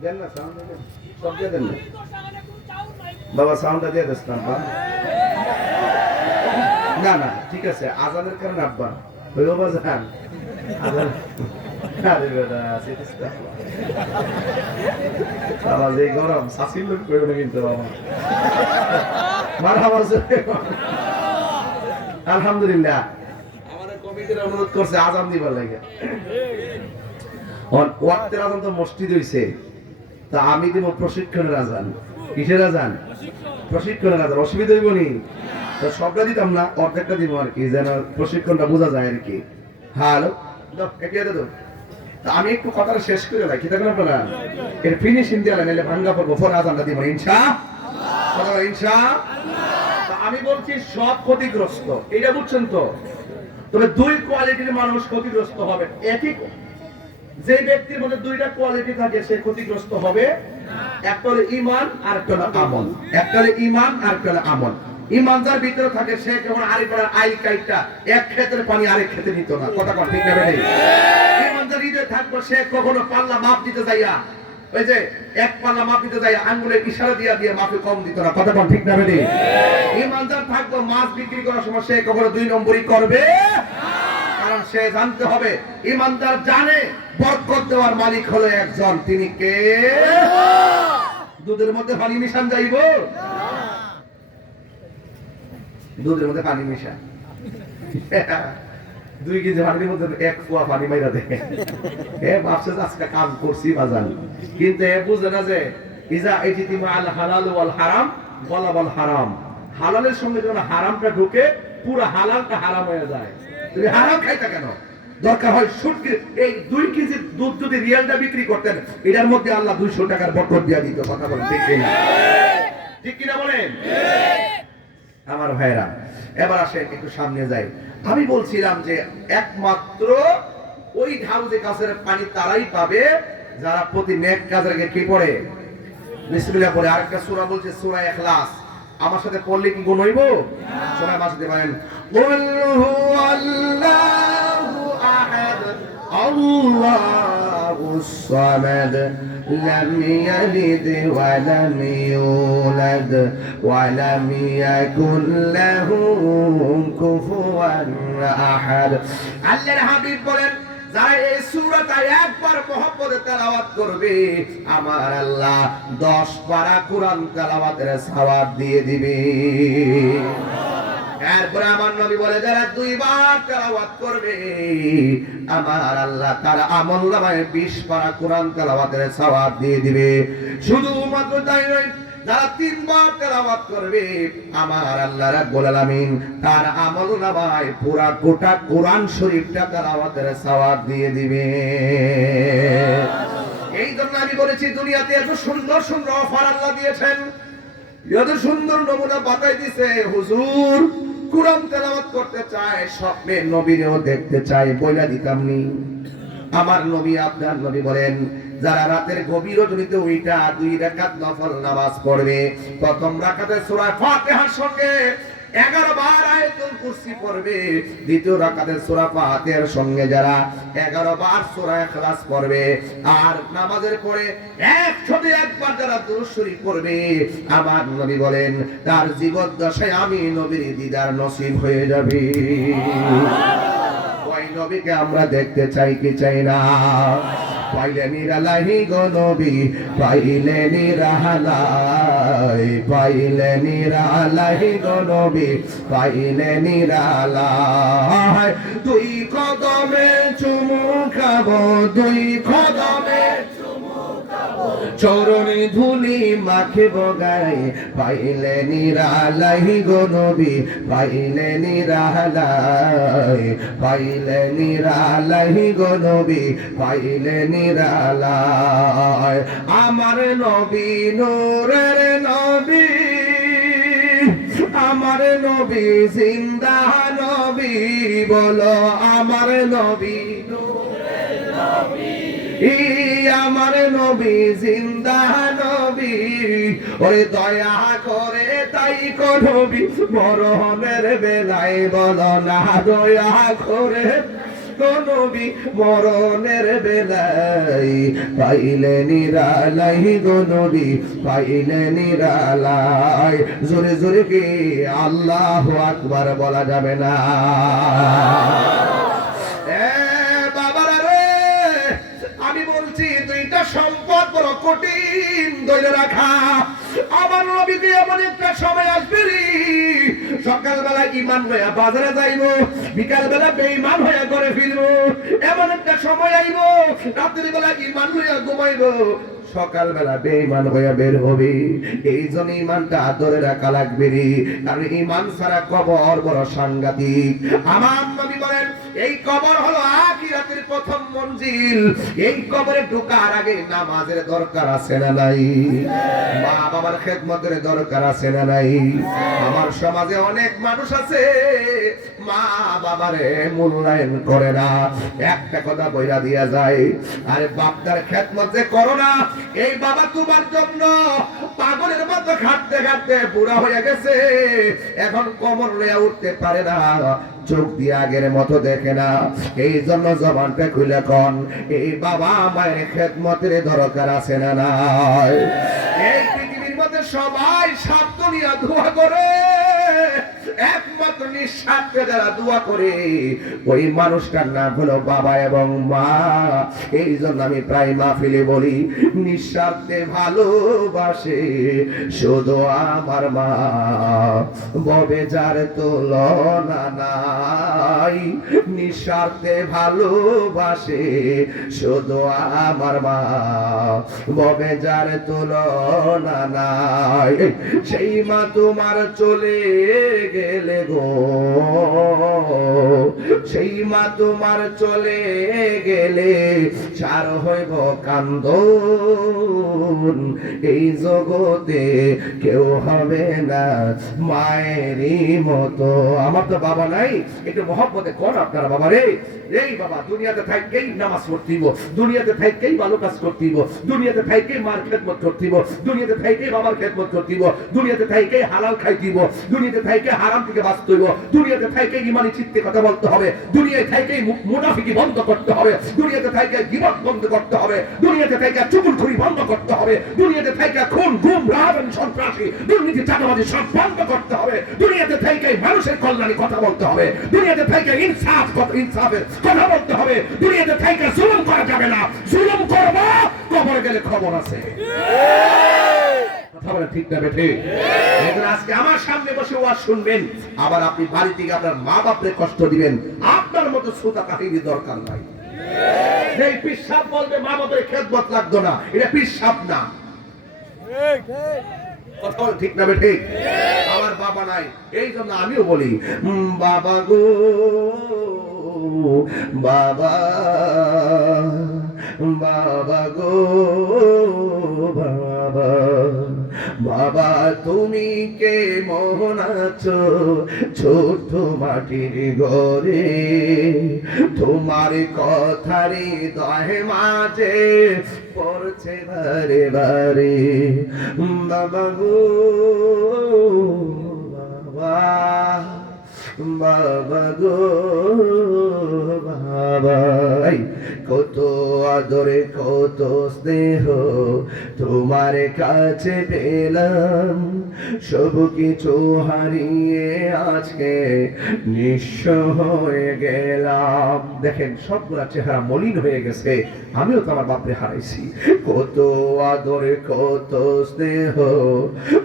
দেন না, সাউন্ড দেন, সব দিয়ে দেন না বাবা, সাউন্ডটা দিয়ে দিচ্ছেন না না, ঠিক আছে, আজানের কারণে আব্বা ওই বাবা যান আজান। আরে বেটা বাবা যে গরম শাসিল লোক করবে না কিন্তু বাবা, মারহাবা। আলহামদুলিল্লাহ, আমাদের কমিটির অনুরোধ করছে আজান দিবার লাগে। ওয়াক্তের আজান তো মসজিদ হইছে, তা আমি দিব প্রশিক্ষণের আজান। কিসের আজান? প্রশিক্ষণের আজান। অসুবিধা হইব নি? তো সবটা দিতাম না, অর্ধেকটা দিব আর কি, যেন প্রশিক্ষণটা বোঝা যায় আর কি। হ্যালো, আমি একটু কথাটা শেষ করে রাখি, দেখেন আপনারা এর ফিনিশিং দিয়ে নাইলে ভাঙ্গা পড়বো, পরে আজানটা দিব ইনশাআল্লাহ। ইনশাআল্লাহ আমি বলছি সব ক্ষতিগ্রস্ত, এটা বুঝছেন তো? তবে দুই কোয়ালিটির মানুষ ক্ষতিগ্রস্ত হবে। একই যে ব্যক্তির মধ্যে দুইটা কোয়ালিটি থাকে সে ক্ষতিগ্রস্ত হবে। একটা হলো ঈমান আর একটা হলো আমল। একটা হলো ঈমান আর একটা হলো আমল। ঈমান যার ভিতরে থাকে সে কেবল আরেকবার আইল কাইটা এক ক্ষেতের পানি আরেক ক্ষেতে নিত না, কথা কোন ঠিক না বেঠিক? ঈমান যার হৃদয়ে থাকবে সে কখনো পাল্লা মাপ দিতে যাইয়া, ওই যে এক পাল্লা মাপ দিতে যাইয়া আঙ্গুলের ইশারা দিয়া দিয়ে মাপে কম দিত না, কথা কোন ঠিক না বেঠিক? ঈমান যার থাকবে মাছ বিক্রি করার সময় সে কখনো দুই নম্বরই করবে কারণ সে জানতে হবে ঈমানদার জানে বরকত দেওয়ার মালিক হলো একজন, তিনি কে? দুধের মধ্যে পানি মিশান যাইব? দুধের মধ্যে পানি মিশান 2 কেজি পানির মধ্যে 1 পোয়া পানি মাইরা দেয়। ভাবছে আজকে কাম করছি বাজান, কিন্তু বুঝে না যে ইজা ইজতিমা আল হালাল ওয়াল হারাম ওয়াল হারাম, হালালের সঙ্গে যখন হারামটা ঢুকে পুরো হালালটা হারাম হয়ে যায়। তুমি হারাম খাইতা কেন? দরকার হয় শুটকি, এই 2 কেজি দুধ যদি রিয়ালটা বিক্রি করতেন, এটার মধ্যে আল্লাহ 200 টাকার বরকত দিয়া দিত। কথা বলেন ঠিক কিনা? ঠিক কিনা বলেন? আমার ভাইরা, এবার আসেন একটু সামনে যাই। আমি বলছিলাম যে একমাত্র ওই হাউজে কাছের পানি তারাই পাবে যারা প্রতি নেক কাজের আগে কি পড়ে? বিসমিল্লাহ পড়ে। আরেকটা সূরা বলছে সূরা ইখলাস, আমার সাথে পড়লে কি গুণ হইব? সবাই আমার সাথে বলেন, কুল হুয়াল্লাহু আহাদ আল্লাহুস সামাদ লাম ইয়ালিদ ওয়া লাম ইউলাদ ওয়া লাম ইয়াকুল লাহু কুফুয়ান আহাদ। আল্লাহর হাবিব বলেন, যারা এই সূরাটা একবার মহব্বতে তেলাওয়াত করবে, আমার আল্লাহ 10 পারা কোরআন তেলাওয়াতের সওয়াব দিয়ে দিবে। এরপরে আমার নবী বলে, যারা 2 বার তেলাওয়াত করবে, আমার আল্লাহ তার আমলনামায় 20 পারা কোরআন তেলাওয়াতের সওয়াব দিয়ে দিবে। শুধুমাত্র তাই নয়, যারা 3 বার তেলাওয়াত করবে, আমার আল্লাহ রাব্বুল আলামিন তার আমলনামায় পুরা গোটা কোরআন শরীফটা তেলাওয়াতের সওয়াব দিয়ে দিবে। এই জন্য আমি বলেছি, দুনিয়াতে এত সুন্দর সুন্দর অফার আল্লাহ দিয়েছেন, এত সুন্দর নমুনা বাতাই দিয়েছে। হুজুর কোরআন তেলাওয়াত করতে চায়, স্বপ্নে নবীরেও দেখতে চায়, বইলা দিতাম নি। আমার নবী, আপনার নবী বলেন, যারা রাতের গভীর রজনীতে ওইটা 2 রাকাত নফল নামাজ পড়বে, প্রথম রাকাতে সূরা ফাতিহার সঙ্গে 11 বার আয়াতুল কুরসি পড়বে, দ্বিতীয় রাকাতে সূরা ফাতিহার সঙ্গে যারা 11 বার সূরা ইখলাস পড়বে, আর নামাজের পরে 101 বার যারা দুরূদ শরীফ পড়বে, আমার নবী বলেন তার জীবদ্দশায় আমি নবীর দিদার নসিব হয়ে যাবে। ওই নবীকে আমরা দেখতে চাই কি চাই না? পাইলে নিরালাহি গো নবী, পাইলে নিরালাই, পাইলে নিরালাহি গো নবী, পাইলে নিরালাই। 2 কদমে চুমু খাবো, 2 কদমে চরণে ধুলি মাখিব গায়ে, পাইলে নিরালাই গো নবী, পাইলে নিরালাই, পাইলে নিরালাই গো নবী, পাইলে নিরালাই। আমার নবী নূরের নবী, আমার নবী জিন্দা নবী, বলো আমার নবী নূরের নবী, আমার নবী জিন্দা নবী। ওরে দয়া করে তাই কো নবী, মরণের বেলায় বলো না দয়া করে কো নবী, মরণের বেলায় পাইলে নিরালাই গো নবী, পাইলে নিরালাই। জোরে জোরে কি আল্লাহু আকবার বলা যাবে না? সম্পদ বড় কঠিন ধরে রাখা। আমার নবীকে এমন একটা সময় আসবে, সকালবেলা ঈমান হয়ে বাজারে যাইব, বিকাল বেলা বেঈমান হয়ে ঘরে ফিরব। এমন একটা সময় আইব, রাত্রি বেলা ঈমান হয়ে ঘুমাইব, সকালবেলা বেঈমান হয়ে বের হবে। এই জন্য ঈমানটা ধরে রাখা লাগবে, কারণ ঈমান ছাড়া কবর বড় সাংঘাতিক। আমার নবী বলেন, এই কবর হলো আখিরাতের প্রথম মঞ্জিল। এই কবরে ঢোকার আগে নামাজের দরকার আছে না নাই? মা বাবার খেদমতের দরকার আছে না নাই? আমার সমাজে অনেক মানুষ আছে মা বাবারে মূল্যায়ন করে না। একটা কথা বইরা দিয়া যায়, আরে বাপদার খেদমত যে করো না, এই বাবা তোমার জন্য পাগলের মতো খাটতে খাটতে বুড়া হয়ে গেছে, এখন কোমর লইয়া উঠতে পারে না, চোখ দিয়ে আগের মতো দেখে না। এই জন্য জবানটা খুলে কোন, এই বাবা মায়ের খেদমতের দরকার আছে না নাই? এই পৃথিবীর মধ্যে সবাই স্বার্থ নিয়ে দোয়া করে, একমাত্র কিন্তু নিঃস্বার্থে যারা দোয়া করে ওই মানুষটার নাম হলো বাবা এবং মা। এই জন্য আমি প্রায় মাহফিলে বলি, নিঃস্বার্থে ভালোবাসে শুধু আমার মা, ববে যার তুলনা নাই। নিঃস্বার্থে ভালোবাসে শুধু আমার মা, ববে যার তুলনা নাই। সেই মা তোমার চলে গেলে গো, সেই মা তোমার চলে গেলে সার হইব কান্দন। এই জগতে কেউ হবে না মায়েরই মতো। আমার তো বাবা নাই, একটু মহব্বতে কোন আপনারা বাবা রে। এই বাবা দুনিয়াতে থাকতেই নামাজ পড়তিব, দুনিয়াতে থাকতেই ভালো কাজ করতিব, দুনিয়াতে থাকতেই মার খেদমত করতিব, দুনিয়াতে থাকতেই বাবার খেদমত করতিব, দুনিয়াতে থাকতেই হালাল খাইতিব, দুনিয়াতে থাকতে হারাম থেকে বাঁচতে হইব, দুনিয়াতে থাকতে ইমানি চিত্তে কথা বলতে হবে, দুনিয়ায় থাকতেই মুনাফিকি বন্ধ করতে হবে, দুনিয়াতে থাকতে গীবত বন্ধ করতে হবে, দুনিয়াতে থাকতে চুগলখড়ি বন্ধ করতে হবে, দুনিয়াতে থাকতে খুন গুম রাহাজানি সন্ত্রাসী দুর্নীতি চাঁদাবাজি সব বন্ধ করতে হবে, দুনিয়াতে থাকতে মানুষের কল্যাণে কথা বলতে হবে, দুনিয়াতে থাকতে ইনসাফের কথা বলতে হবে, দুনিয়াতে থাকতে জুলুম করা যাবে না। জুলুম করব কবরে গেলে খবর আছে। কথা বলে ঠিক না বেঠে? এখন আজকে আমার সামনে বসে ওয়াজ শুনবেন, আবার আপনি বাড়ি থেকে আপনার মা বাপরে কষ্ট দিবেন, আপনার মতো শ্রোতা কাহিনী দরকার নাই। এই পিসাব বলবে মা বাপের খেদমত লাগতো না, এটা পিসাব না। কথা বলে ঠিক না বেঠে? আমার বাবা নাই, এই জন্য আমিও বলি বাবা গো বাবা, বাবা গো বাবা, বাবা তুমি কে মোহন আছো ছোট মাটির ঘরে, তোমার কথারি দহে মাঝে পড়ছে বারে বারে। বাবা গো বাবা, বাবা গো বাবা, কত আদরে কত স্নেহ তোমার কাছে পেলাম, সব কিছু হারিয়ে আজকে নিঃস্ব হয়ে গেলাম। দেখেন সবগুলা চেহারা মলিন হয়ে গেছে, আমিও তো আমার বাপরে হারাইছি। কত আদরে কত স্নেহ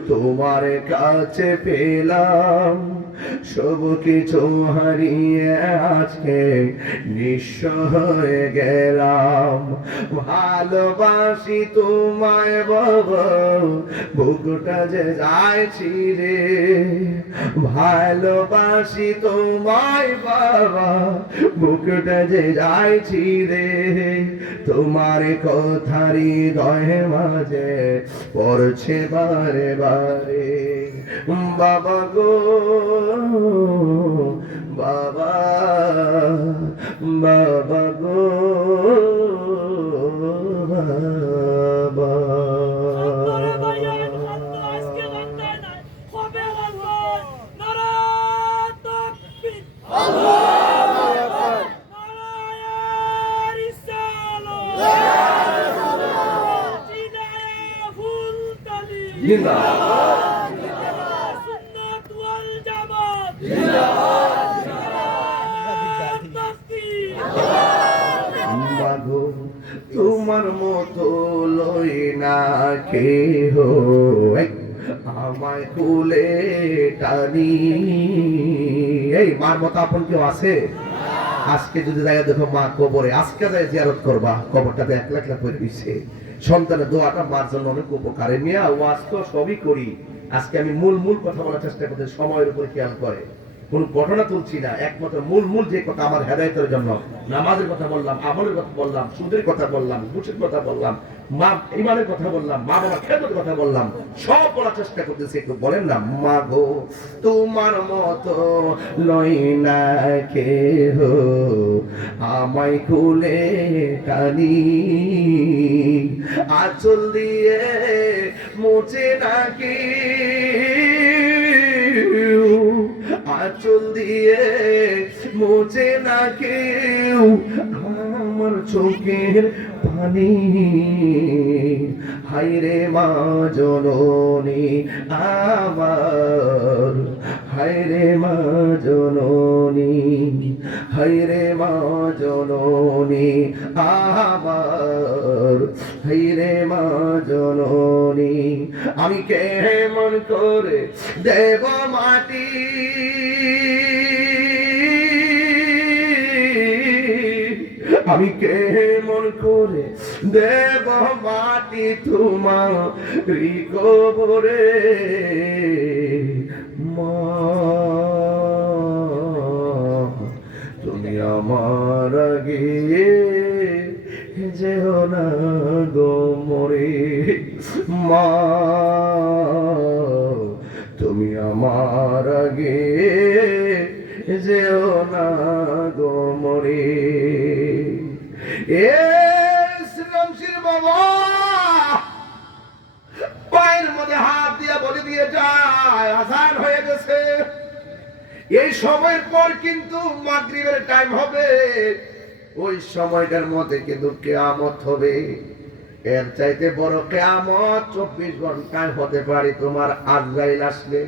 তোমার কাছে পেলাম, সব কিছু হারিয়ে আজকে নিঃস্ব হয়ে গেলাম। ভালোবাসি তোমায় বাবা, বুকটা যে যাইছি রে, ভালোবাসি তোমায় বাবা, বুকটা যে যাইছি রে, তোমার কথারি দহে মাঝে পড়ছে বারে বারে। বাবা গো বাবা, বাবা গো বাবা। তোমার মতো লই না কেহ আমায় কুলে টানি। এই মার মতো আপন কেউ আছে? আজকে যদি জায়গা দেখো মা কবরে, আজকে যাই জিয়ারত করবা, কবরটাতে একলা একলা করে দিচ্ছে। সন্তানের দোয়াটা মার জন্য অনেক উপকারে। মিয়া ওয়াজ তো সবই করি, আজকে আমি মূল কথা বলার চেষ্টা করতে, সময়ের উপর খেয়াল করে কোন ঘটনা তুলছি না, একমাত্র মূল যে কথা আমার হেদায়েতের জন্য। নামাজের কথা বললাম, আমলের কথা বললাম, সুদের কথা বললাম, ঘুষের কথা বললাম, মা ইমানের কথা বললাম, মা বাবার খেদমতের কথা বললাম, সব বলার চেষ্টা করতেছি। একটু বলেন না, মা গো তোমার মতো লই না কেহ আমায় কুলে টানি, আঁচল দিয়ে মুছে নাকি, আঁচল দিয়ে মুছে না কেউ আমার চোখের পানি। হায়রে মা জননী আমার, হায়রে মা জননী, হায়রে মা জননী আমার, হায়রে মা জননী। আমি কেমন করে দেব মাটি, আমি কেমন করে দেব মাটি তোমার কবরে মা, তুমি আমার আগে যেও না গো মরে মা, তুমি আমার আগে যেও না গো মরে। এ শ্রীরামশির বাবা পায়ের মধ্যে হাত দিয়ে বলে দিয়ে যায় আজান হয়ে গেছে, এই সময়ের পর কিন্তু মাগরিবের টাইম হবে, ওই সময়টার মধ্যে কিন্তু কিয়ামত হবে। এর চাইতে বড় কিয়ামত 24 ঘন্টায় হতে পারে তোমার আজরাইল আসলে।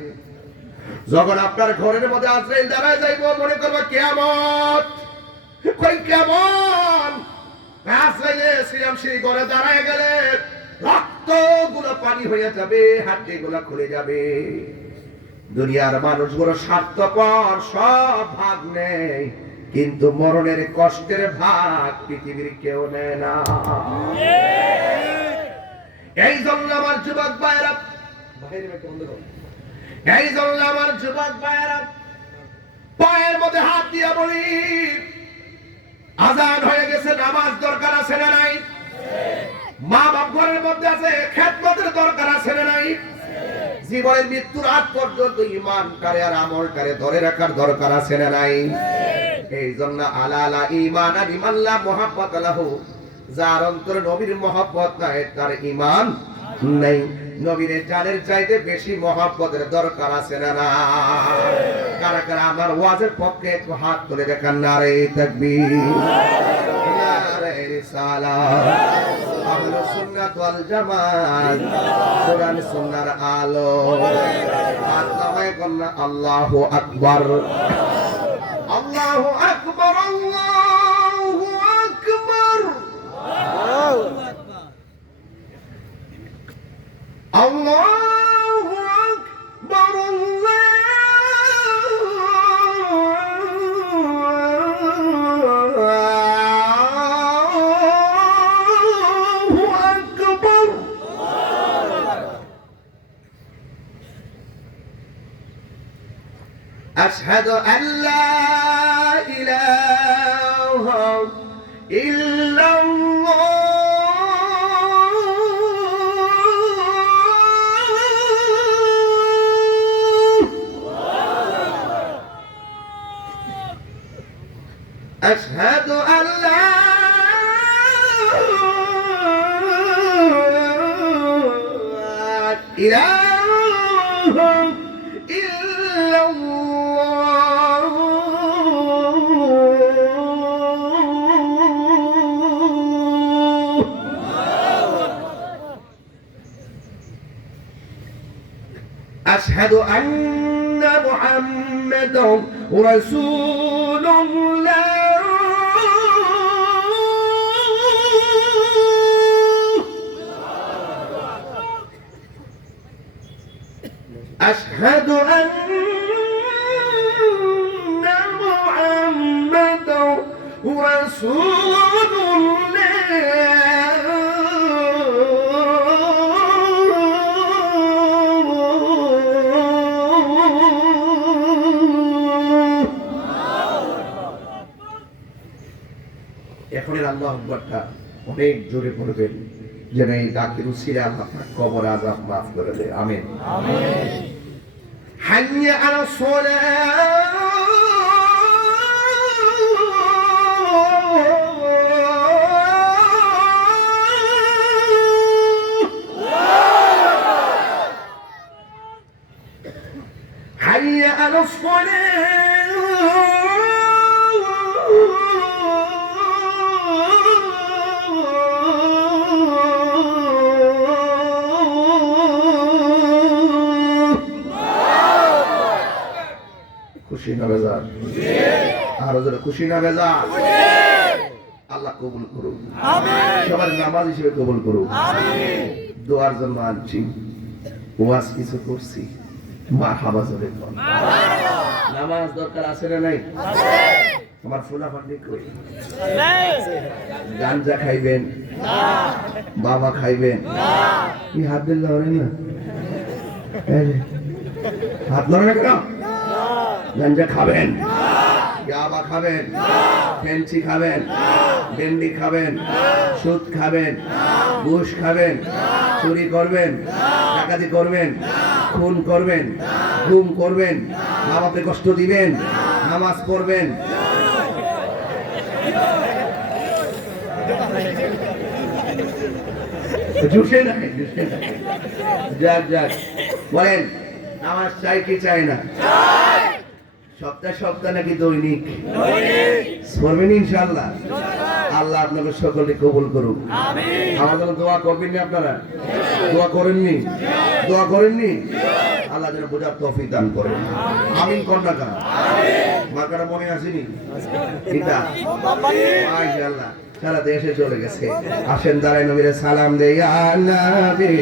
যখন আপনার ঘরের মধ্যে আজরাইল দাঁড়ায় যাইব মনে করবা কিয়ামত, কই কেমন আজরাইলে শ্রীরামশির ঘরে দাঁড়ায় গেলে রক্ত গুলো পানি হয়ে যাবে, হাড্ডি গুলো খুলে যাবে। দুনিয়ার মানুষগুলো স্বার্থপর, সব ভাগ নেয়, কিন্তু মরণের কষ্টের ভাগ পৃথিবীর কেউ নেয় না। এই জন্য আমার যুবক ভাইরা, এই জন্য আমার যুবক ভাইরা পায়ের মধ্যে হাত দিয়ে বলি আজান হয়ে গেছে, নামাজ দরকার আছে না নাই? মা বাপ ঘরের মধ্যে আছে, খেদমতের দরকার আছে না নাই? জীবনের মৃত্যুর আগ পর্যন্ত ঈমানকারে আর আমলকারে ধরে রাখার দরকার আছে না নাই? এই জন্য আলা আলা ঈমান আর ঈমানলা মুহাব্বত লাহু, যার অন্তরে নবীর মহব্বত নাই তার ঈমান নাই। নবীর জানের চাইতে বেশি মহব্বতের দরকার আছে না না? কারা কারা আমার ওয়াজের পক্ষে একটু হাত তুলে দেখান, নারে তাকবীর, নারে রিসালাত, আহলে সুন্নাত ওয়াল জামাত, কোরআন সুন্নাহর আলো। হাত নামায় কন্যা আল্লাহু আকবার, আল্লাহু আকবার, আল্লাহু আকবার, আল্লাহু আকবার, আল্লাহু আকবার। আশহাদু আল্লা ইলাহা ইল্লাল্লাহ, আশহাদু আল্লা ইলাহা ইল্লাল্লাহ, আশহাদু আন্না মুহাম্মাদান রাসূলুল্লাহ, আশহাদু আন্না মুহাম্মাদান রাসূলুল্লাহ। এখন আল্লাহু আকবারটা অনেক জোরে পড়বেন, যেন এই ডাকের উসিলা আপনার কবর আযাব মাফ করে দেয়। আমিন, আমিন। হাইয়া আলাস সালাহ, হাইয়া আলাস সালাহ, আপনার? আর যারা খুশি না বেজা? আল্লাহ কবুল করুন, সবার নামাজ হিসেবে কবুল করুন। দোয়ার জন্য আনছি, ওয়াজ কিছু করছি, মারহাবা জোরে বল। নামাজ দরকার আছে না নাই? আমার ফুলা ফান্ডি কই? গাঞ্জা খাইবেন, বাবা খাইবেন, কি হাত দিল লড়েন না? এই যে, হাত লড়ে না কেন? গাঞ্জা খাবেন, ইয়াবা খাবেন, ফেন্সি খাবেন, ডেন্ডি খাবেন, সুদ খাবেন, ঘুষ খাবেন, চুরি করবেন, ডাকাতি করবেন, খুন করবেন, গুম করবেন, মা বাপকে কষ্ট দিবেন, নামাজ পড়বেন, জুসে নাই, জুসে নাই। যাক যাক, বলেন নামাজ চাই কি চাই না? সপ্তাহ সপ্তাহ নাকি দৈনিক? পড়বেন ইনশাআল্লাহ। আল্লাহ আপনাদের সকলকে কবুল করুক। আমার জন্য দোয়া করবেন না আপনারা? দোয়া করেননি? দোয়া করেননি? আল্লাহ যেন বোঝার তৌফিক দান করেন। আমিন কন্যা কান মার্কাটা মনে আসেনি? এটা মাশাআল্লাহ সারা দেশে চলে গেছে। আসেন দাঁড়ায় নবীরে সালাম দেই, ইয়া নবী